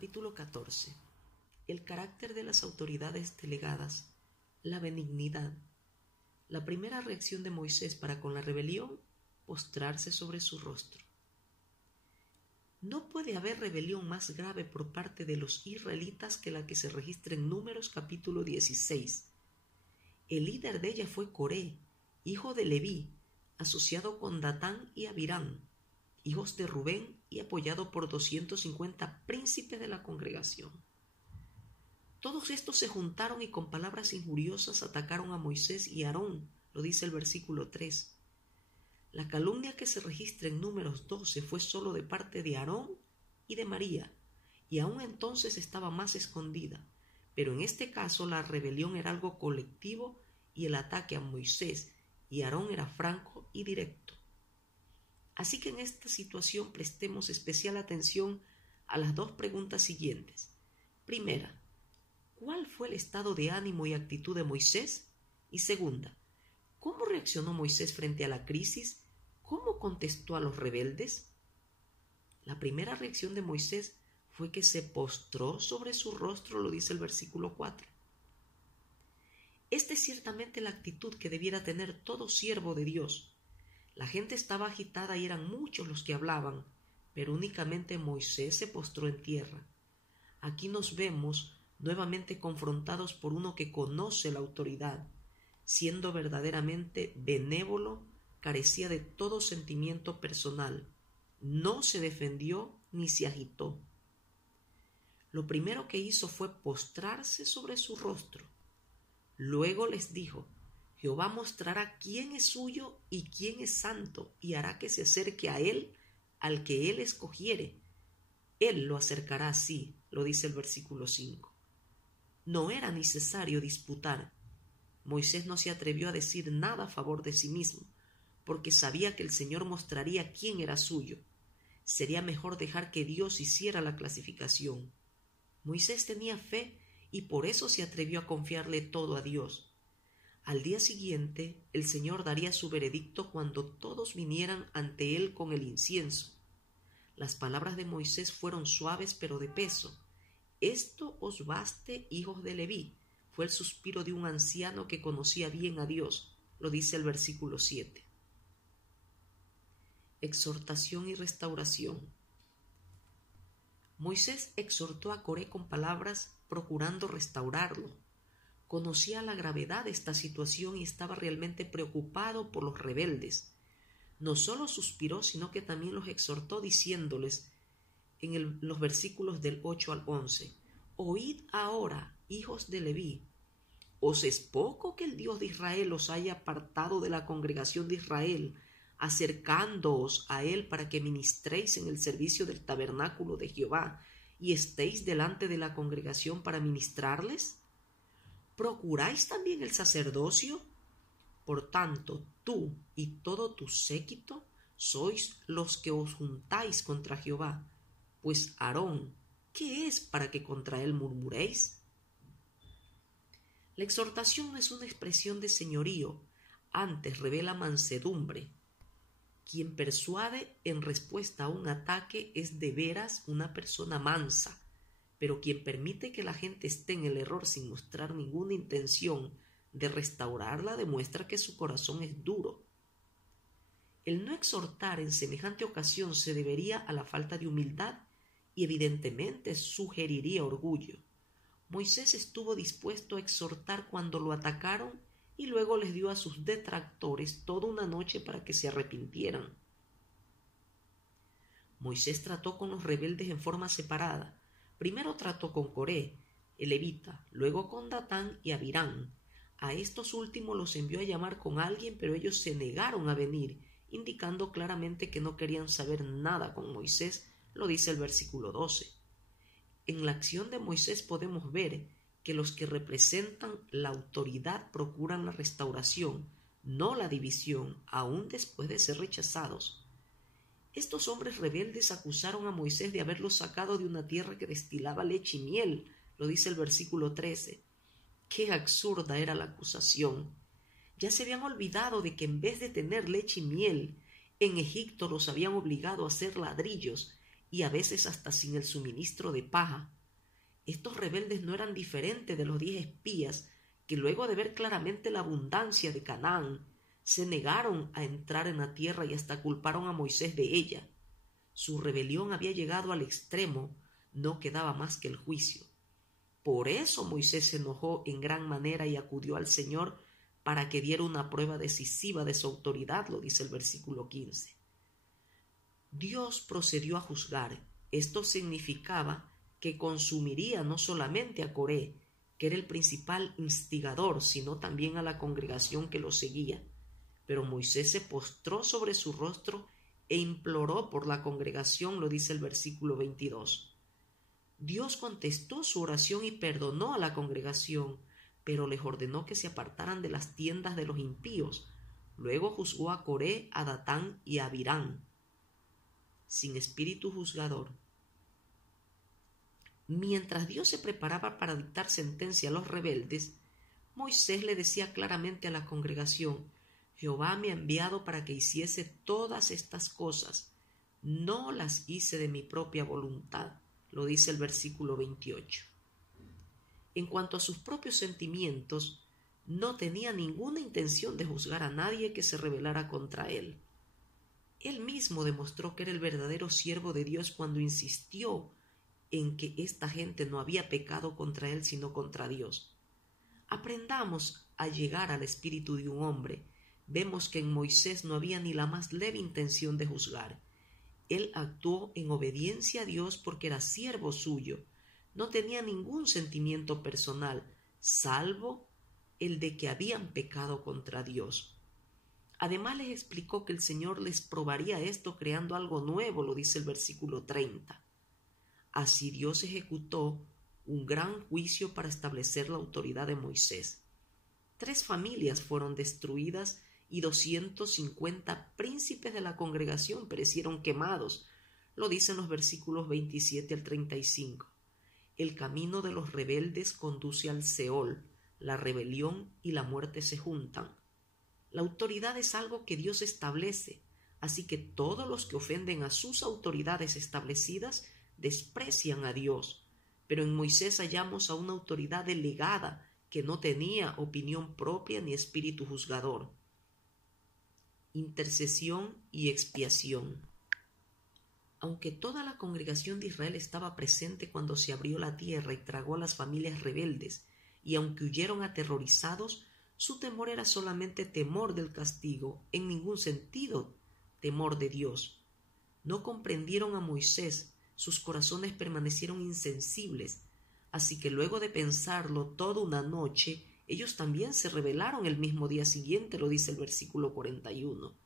Capítulo 14. El carácter de las autoridades delegadas, la benignidad. La primera reacción de Moisés para con la rebelión, postrarse sobre su rostro. No puede haber rebelión más grave por parte de los israelitas que la que se registra en Números capítulo 16. El líder de ella fue Coré, hijo de Leví, asociado con Datán y Abirán, hijos de Rubén, y apoyado por 250 príncipes de la congregación. Todos estos se juntaron y con palabras injuriosas atacaron a Moisés y Aarón, lo dice el versículo 3. La calumnia que se registra en Números 12 fue solo de parte de Aarón y de María, y aún entonces estaba más escondida, pero en este caso la rebelión era algo colectivo y el ataque a Moisés y Aarón era franco y directo. Así que en esta situación prestemos especial atención a las dos preguntas siguientes. Primera, ¿cuál fue el estado de ánimo y actitud de Moisés? Y segunda, ¿cómo reaccionó Moisés frente a la crisis? ¿Cómo contestó a los rebeldes? La primera reacción de Moisés fue que se postró sobre su rostro, lo dice el versículo 4. Esta es ciertamente la actitud que debiera tener todo siervo de Dios. La gente estaba agitada y eran muchos los que hablaban, pero únicamente Moisés se postró en tierra. Aquí nos vemos nuevamente confrontados por uno que conoce la autoridad. Siendo verdaderamente benévolo, carecía de todo sentimiento personal. No se defendió ni se agitó. Lo primero que hizo fue postrarse sobre su rostro. Luego les dijo: Jehová mostrará quién es suyo y quién es santo, y hará que se acerque a él al que él escogiere. Él lo acercará así, lo dice el versículo 5. No era necesario disputar. Moisés no se atrevió a decir nada a favor de sí mismo, porque sabía que el Señor mostraría quién era suyo. Sería mejor dejar que Dios hiciera la clasificación. Moisés tenía fe y por eso se atrevió a confiarle todo a Dios. Al día siguiente, el Señor daría su veredicto cuando todos vinieran ante él con el incienso. Las palabras de Moisés fueron suaves pero de peso. Esto os baste, hijos de Leví, fue el suspiro de un anciano que conocía bien a Dios, lo dice el versículo 7. Exhortación y restauración. Moisés exhortó a Coré con palabras procurando restaurarlo. Conocía la gravedad de esta situación y estaba realmente preocupado por los rebeldes. No solo suspiró, sino que también los exhortó diciéndoles en los versículos del 8 al 11: Oíd ahora, hijos de Leví, ¿os es poco que el Dios de Israel os haya apartado de la congregación de Israel, acercándoos a él para que ministréis en el servicio del tabernáculo de Jehová y estéis delante de la congregación para ministrarles? ¿Procuráis también el sacerdocio? Por tanto, tú y todo tu séquito sois los que os juntáis contra Jehová. Pues Aarón, ¿qué es para que contra él murmuréis? La exhortación no es una expresión de señorío, antes revela mansedumbre. Quien persuade en respuesta a un ataque es de veras una persona mansa, pero quien permite que la gente esté en el error sin mostrar ninguna intención de restaurarla demuestra que su corazón es duro. El no exhortar en semejante ocasión se debería a la falta de humildad y evidentemente sugeriría orgullo. Moisés estuvo dispuesto a exhortar cuando lo atacaron y luego les dio a sus detractores toda una noche para que se arrepintieran. Moisés trató con los rebeldes en forma separada. Primero trató con Coré, el levita, luego con Datán y Abirán. A estos últimos los envió a llamar con alguien, pero ellos se negaron a venir, indicando claramente que no querían saber nada con Moisés, lo dice el versículo 12. En la acción de Moisés podemos ver que los que representan la autoridad procuran la restauración, no la división, aun después de ser rechazados. Estos hombres rebeldes acusaron a Moisés de haberlos sacado de una tierra que destilaba leche y miel, lo dice el versículo 13. ¡Qué absurda era la acusación! Ya se habían olvidado de que en vez de tener leche y miel, en Egipto los habían obligado a hacer ladrillos y a veces hasta sin el suministro de paja. Estos rebeldes no eran diferentes de los 10 espías que luego de ver claramente la abundancia de Canaán, se negaron a entrar en la tierra y hasta culparon a Moisés de ella. Su rebelión había llegado al extremo, no quedaba más que el juicio. Por eso Moisés se enojó en gran manera y acudió al Señor para que diera una prueba decisiva de su autoridad, lo dice el versículo 15. Dios procedió a juzgar. Esto significaba que consumiría no solamente a Coré, que era el principal instigador, sino también a la congregación que lo seguía. Pero Moisés se postró sobre su rostro e imploró por la congregación, lo dice el versículo 22. Dios contestó su oración y perdonó a la congregación, pero les ordenó que se apartaran de las tiendas de los impíos. Luego juzgó a Coré, a Datán y a Abirán, sin espíritu juzgador. Mientras Dios se preparaba para dictar sentencia a los rebeldes, Moisés le decía claramente a la congregación: Jehová me ha enviado para que hiciese todas estas cosas. No las hice de mi propia voluntad, lo dice el versículo 28. En cuanto a sus propios sentimientos, no tenía ninguna intención de juzgar a nadie que se rebelara contra él. Él mismo demostró que era el verdadero siervo de Dios cuando insistió en que esta gente no había pecado contra él sino contra Dios. Aprendamos a llegar al espíritu de un hombre. Vemos que en Moisés no había ni la más leve intención de juzgar. Él actuó en obediencia a Dios porque era siervo suyo. No tenía ningún sentimiento personal, salvo el de que habían pecado contra Dios. Además les explicó que el Señor les probaría esto creando algo nuevo, lo dice el versículo 30. Así Dios ejecutó un gran juicio para establecer la autoridad de Moisés. 3 familias fueron destruidas y 250 príncipes de la congregación perecieron quemados, lo dicen los versículos 27 al 35. El camino de los rebeldes conduce al Seol, la rebelión y la muerte se juntan. La autoridad es algo que Dios establece, así que todos los que ofenden a sus autoridades establecidas desprecian a Dios. Pero en Moisés hallamos a una autoridad delegada que no tenía opinión propia ni espíritu juzgador. Intercesión y expiación. Aunque toda la congregación de Israel estaba presente cuando se abrió la tierra y tragó a las familias rebeldes, y aunque huyeron aterrorizados, su temor era solamente temor del castigo, en ningún sentido temor de Dios. No comprendieron a Moisés, sus corazones permanecieron insensibles, así que luego de pensarlo toda una noche, ellos también se rebelaron el mismo día siguiente, lo dice el versículo 41.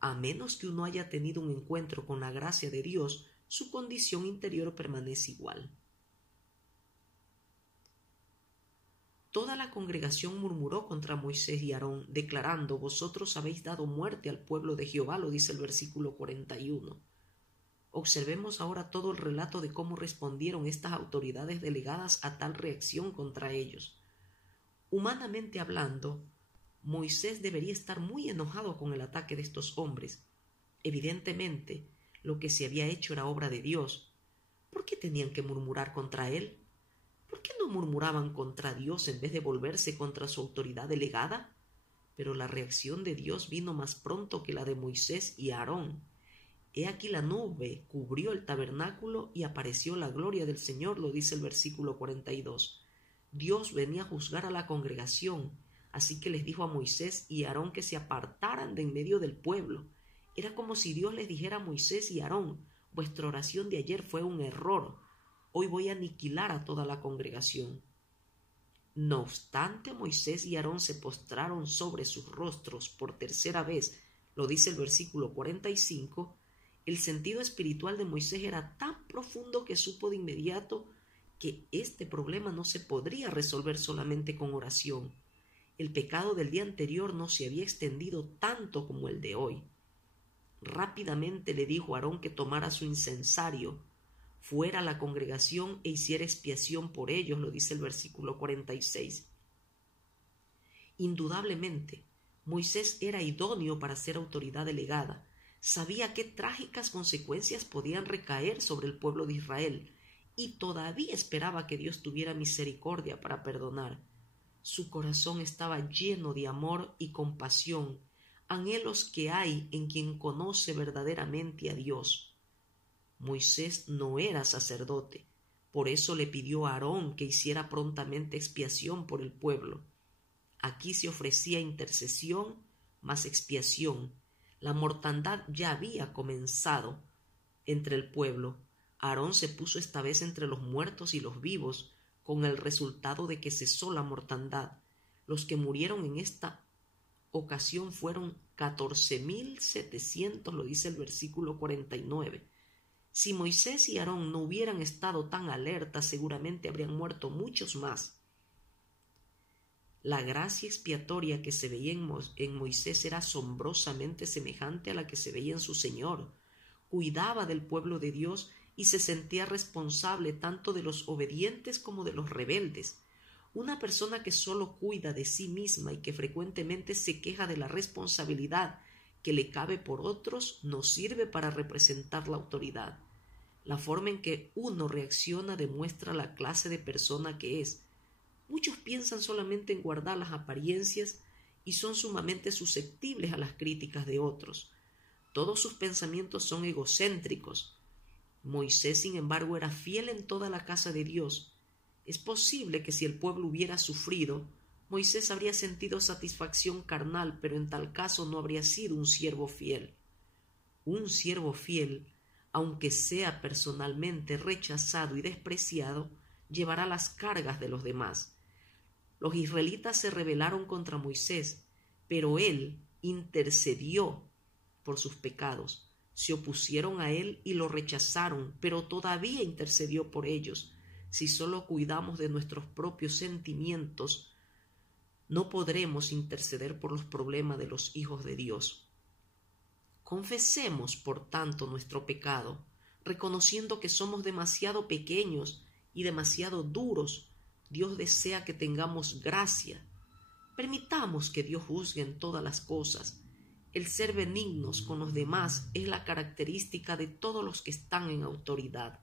A menos que uno haya tenido un encuentro con la gracia de Dios, su condición interior permanece igual. Toda la congregación murmuró contra Moisés y Aarón, declarando: vosotros habéis dado muerte al pueblo de Jehová, lo dice el versículo 41. Observemos ahora todo el relato de cómo respondieron estas autoridades delegadas a tal reacción contra ellos. Humanamente hablando, Moisés debería estar muy enojado con el ataque de estos hombres. Evidentemente, lo que se había hecho era obra de Dios. ¿Por qué tenían que murmurar contra él? ¿Por qué no murmuraban contra Dios en vez de volverse contra su autoridad delegada? Pero la reacción de Dios vino más pronto que la de Moisés y Aarón. He aquí la nube cubrió el tabernáculo y apareció la gloria del Señor, lo dice el versículo 42. Dios venía a juzgar a la congregación, así que les dijo a Moisés y Aarón que se apartaran de en medio del pueblo. Era como si Dios les dijera a Moisés y Aarón: vuestra oración de ayer fue un error. Hoy voy a aniquilar a toda la congregación. No obstante, Moisés y Aarón se postraron sobre sus rostros por tercera vez, lo dice el versículo 45. El sentido espiritual de Moisés era tan profundo que supo de inmediato que este problema no se podría resolver solamente con oración. El pecado del día anterior no se había extendido tanto como el de hoy. Rápidamente le dijo a Aarón que tomara su incensario, fuera a la congregación e hiciera expiación por ellos, lo dice el versículo 46. Indudablemente, Moisés era idóneo para ser autoridad delegada. Sabía qué trágicas consecuencias podían recaer sobre el pueblo de Israel, y todavía esperaba que Dios tuviera misericordia para perdonar. Su corazón estaba lleno de amor y compasión, anhelos que hay en quien conoce verdaderamente a Dios. Moisés no era sacerdote, por eso le pidió a Aarón que hiciera prontamente expiación por el pueblo. Aquí se ofrecía intercesión más expiación. La mortandad ya había comenzado entre el pueblo. Aarón se puso esta vez entre los muertos y los vivos, con el resultado de que cesó la mortandad. Los que murieron en esta ocasión fueron 14.700, lo dice el versículo 49. Si Moisés y Aarón no hubieran estado tan alertas, seguramente habrían muerto muchos más. La gracia expiatoria que se veía en Moisés era asombrosamente semejante a la que se veía en su Señor. Cuidaba del pueblo de Dios y se sentía responsable tanto de los obedientes como de los rebeldes. Una persona que solo cuida de sí misma y que frecuentemente se queja de la responsabilidad que le cabe por otros no sirve para representar la autoridad. La forma en que uno reacciona demuestra la clase de persona que es. Muchos piensan solamente en guardar las apariencias y son sumamente susceptibles a las críticas de otros. Todos sus pensamientos son egocéntricos. Moisés, sin embargo, era fiel en toda la casa de Dios. Es posible que si el pueblo hubiera sufrido, Moisés habría sentido satisfacción carnal, pero en tal caso no habría sido un siervo fiel. Un siervo fiel, aunque sea personalmente rechazado y despreciado, llevará las cargas de los demás. Los israelitas se rebelaron contra Moisés, pero él intercedió por sus pecados. Se opusieron a él y lo rechazaron, pero todavía intercedió por ellos. Si solo cuidamos de nuestros propios sentimientos, no podremos interceder por los problemas de los hijos de Dios. Confesemos, por tanto, nuestro pecado, reconociendo que somos demasiado pequeños y demasiado duros. Dios desea que tengamos gracia. Permitamos que Dios juzgue en todas las cosas. El ser benignos con los demás es la característica de todos los que están en autoridad.